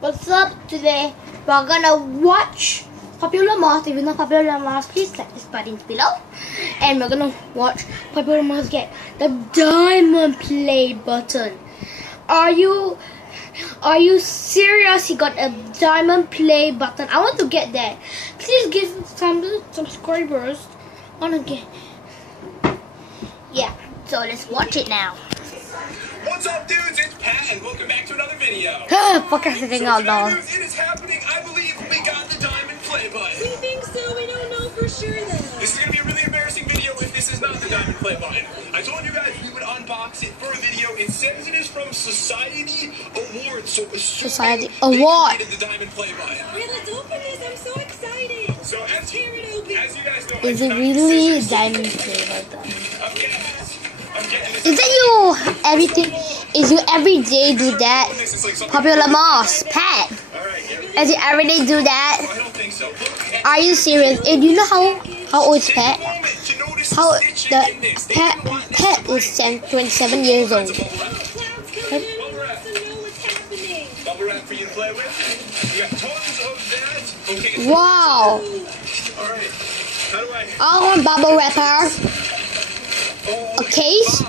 What's up? Today we're gonna watch Popular Moms. If you know Popular Moms, please click this button below. And we're gonna watch Popular Moms get the diamond play button. Are you serious? He got a diamond play button. I want to get that. Please give some subscribers. I wanna get. Yeah. So let's watch it now. What's up, dudes? It's Pat, and welcome back to another video. Fuck everything out, dog. It is happening. I believe we got the diamond play button. We think so. We don't know for sure, though. This is going to be a really embarrassing video if this is not the diamond play button. I told you guys we would unbox it for a video. It says it is from Society Awards, so Society Award. The diamond play button. Alright, let's open this. I'm so excited. So let's tear it open. As you guys know, is it really diamond play button? Is it you everything? Is you every day do that? Popular Moms, Pat. Is you every day do that? Are you serious? And you know how old is Pat? How the Pat is 27 years old. Wow. I want bubble wrapper. A case?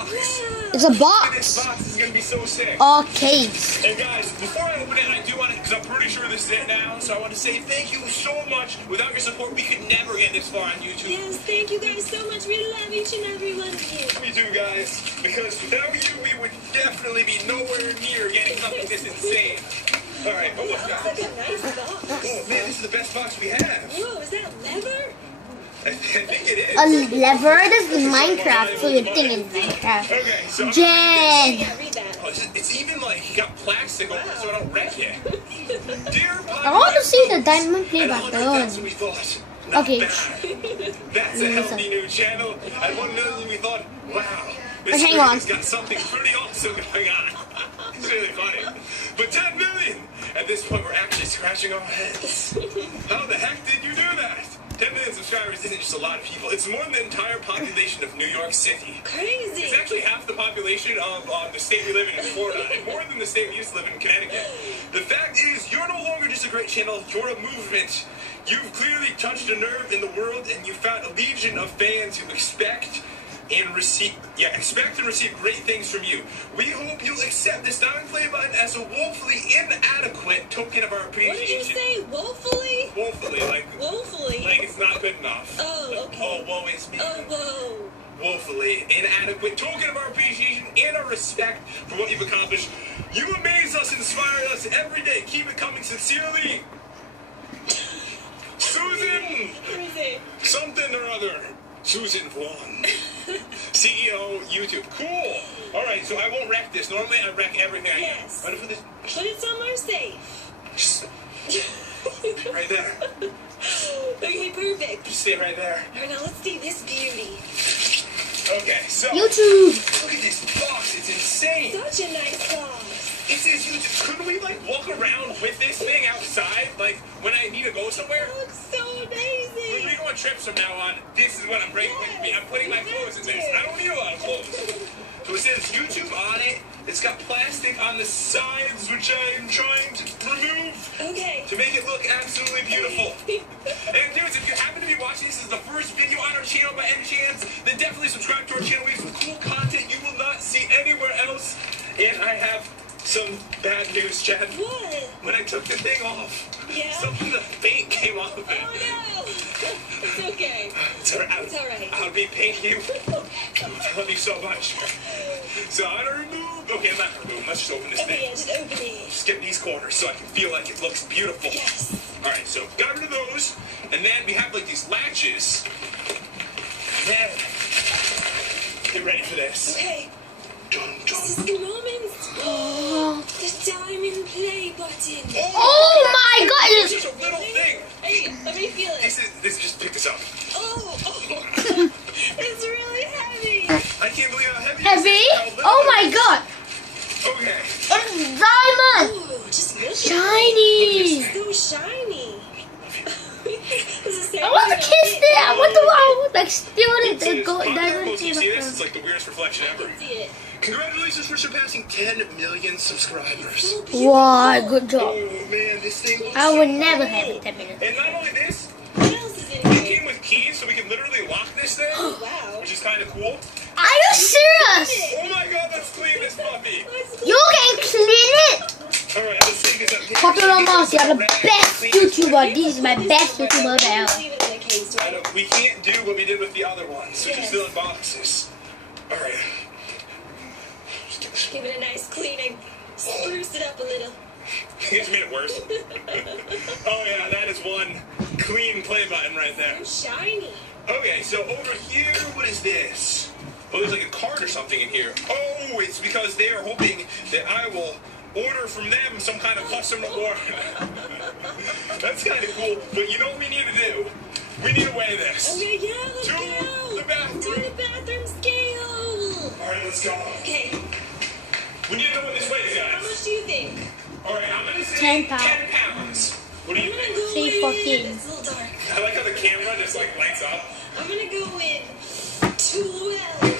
It's a box. This box is going to be so sick. A case. And guys, before I open it, I do want to, because I'm pretty sure this is it now, so I want to say thank you so much. Without your support, we could never get this far on YouTube. Yes, thank you guys so much. We love each and every one of you. We do, guys, because without you, we would definitely be nowhere near getting something this insane. All right, but what's that? Looks like a nice box. Oh, man, this is the best box we have. Whoa, is that leather? I think it is. A lever? This is Minecraft, so you think it's Minecraft. Okay, so Jen. Yeah, read that. Oh, it's even like you got plastic on it, so I don't wreck it. Dear I want to see the diamond play that's button. what we thought. Not Okay. bad. That's a healthy new channel. At 1 million, we thought, wow, this hang on. has got something pretty awesome going on. It's really funny. But 10 million! At this point, we're actually scratching our heads. How the heck did you do that? 10 million subscribers isn't just a lot of people. It's more than the entire population of New York City. Crazy. It's actually half the population of the state we live in Florida, and more than the state we used to live in Connecticut. The fact is, you're no longer just a great channel, you're a movement. You've clearly touched a nerve in the world, and you found a legion of fans who expect and receive great things from you. We hope you'll accept this diamond play button as a woefully inadequate token of our appreciation. What did you say? Woefully? Woefully, like it's not good enough. Oh, okay. Oh, woe is me. Oh, whoa. Woefully inadequate token of our appreciation and our respect for what you've accomplished. You amaze us, inspire us every day. Keep it coming. Sincerely, Susan. Something or other. Susan Vaughn, CEO, YouTube. Cool. All right, so I won't wreck this. Normally, I wreck everything. Yes. But for this, Put it somewhere safe. just right there. Okay, perfect. Just stay right there. All right, now let's see this beauty. Okay, so YouTube. look at this box. It's insane. Such a nice box. It says YouTube. Couldn't we like walk around with this thing outside, like when I need to go somewhere? That looks so amazing. When we go on trips from now on, this is what I'm bringing with me. I'm putting my clothes in this. I don't need a lot of clothes. So it says YouTube on it. It's got plastic on the sides, which I'm trying to remove Okay. to make it look absolutely beautiful. And dudes, if you happen to be watching this as the first video on our channel by any chance, then definitely subscribe to our channel. We have some cool content you will not see anywhere else. And I have some bad news, Chad. What? When I took the thing off, Yeah? some of the paint came off of it. Oh, no. It's okay. It's all right. I'll be paying you. I love you so much. So I'm gonna remove. Okay, I'm not gonna remove. Let's just open this Okay, thing. yeah, just open it. Just get these corners so I can feel like it looks beautiful. Yes. All right, so got rid of those, and then we have like these latches. Then get ready for this. Okay. Dun, dun. This is the moment. Oh, the diamond play button. Oh my God! It's just a little thing. Hey, let me feel it. This is just pick this up. Oh. It's really heavy. I can't believe how heavy. Heavy? This is, how little Oh it my is. God! Okay. It's diamond! Ooh, just look at Shiny! it. It's so shiny. This is I want to kiss it! I want to like steal it See and this? go On diamond camera, can you see this? play It's like the weirdest reflection I ever. can see it. Congratulations for surpassing 10 million subscribers. So beautiful. Wow, good job. Oh man, this thing looks I would so never cool. have it 10 minutes. And not only this, What else is in it here? came with keys, so we can literally lock this thing, Wow. which is kind of cool. Are you serious? Oh my god, let's clean this puppy. You can clean it. Alright, let's take this up. Popular moms, you're the best YouTuber. This is my best YouTuber ever. Leave it in a case, I right? know, we can't do what we did with the other ones, which is Yes. still in boxes. Alright. Give it a nice cleaning. Spruce it up a little. You guys made it worse. Oh yeah, that is one clean play button right there. So shiny. Okay, so over here, what is this? Oh, there's like a card or something in here. Oh, it's because they are hoping that I will order from them some kind of custom reward. That's kind of cool, but you know what we need to do? We need to weigh this. Okay, yeah, let's To go. the bathroom. To the bathroom scale. Alright, let's go. Okay, We need to know what this weighs, how guys. much do you think? Alright, I'm gonna say 10 pounds. 10 pounds. What do I'm you gonna think? go Say with... 14. It's a little dark. I like how the camera just like lights up. I'm gonna go with 12 pounds.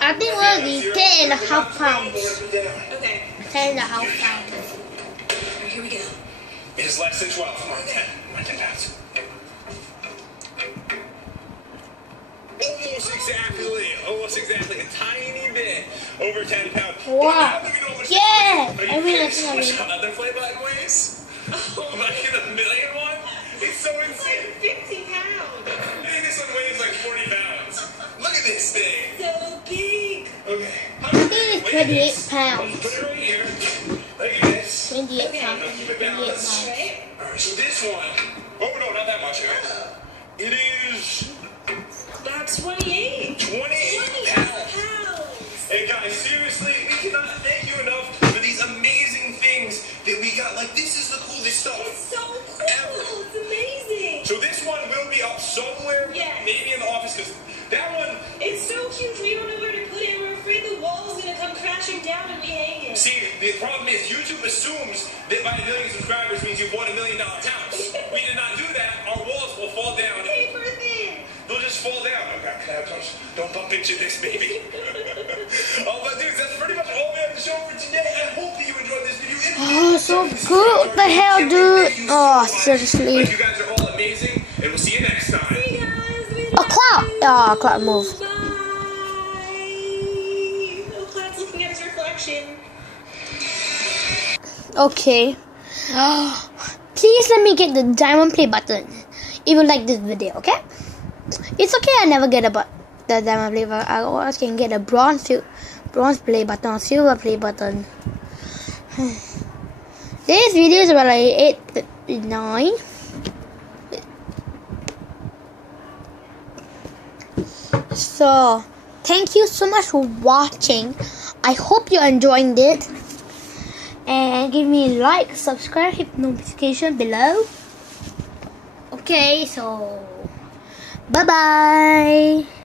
I think we'll be 10.5 pounds. Okay, 10.5 pounds. here we go. It's less than 12. Come on, 10. Come on, 10 pounds. Almost exactly. A tiny bit over 10 pounds. Wow. Yeah. Are you I mean, curious I how much think the other play button weighs? Like in a million one? It's so insane. 50 pounds. I think this one weighs like 40 pounds. Look at this thing. So big. Okay. I think it's 28 pounds. Put it right here. Look at this. 28 Okay. pounds. Now keep it 28 balanced. pounds. Right? Alright, so this one. Oh no, not that much, guys. It is About 28. 28 pounds. Hey guys, seriously, we cannot thank you enough for these amazing things that we got. Like, this is the coolest stuff. It's so cool. It's amazing. So this one will be up somewhere, Yes. maybe in the office, because that one, It's so cute. We don't know where to put it. We're afraid the wall's gonna come crashing down and we hang it. see, the problem is YouTube assumes that by 1 million subscribers means you've won $1 million house. We did not do that. Our walls will fall down. Paper thin. They'll just fall down. Okay, don't bump into this, baby. But dudes, that's pretty much all we have to show for today. I hope that you enjoyed this video. Oh, so good. What the hell, dude? Oh, seriously. You guys are all amazing, and we'll see you next time. Hey guys, we A love cloud. you. Oh, cloud move. Bye. Oh, Cloud's looking at his reflection. Okay. Please let me get the diamond play button if you like this video, okay? It's okay I never get the diamond play button. I always can get a bronze play button or silver play button. This video is about like 9. So, thank you so much for watching. I hope you're enjoying it. And give me a like, subscribe, hit notification below. Okay, so bye bye.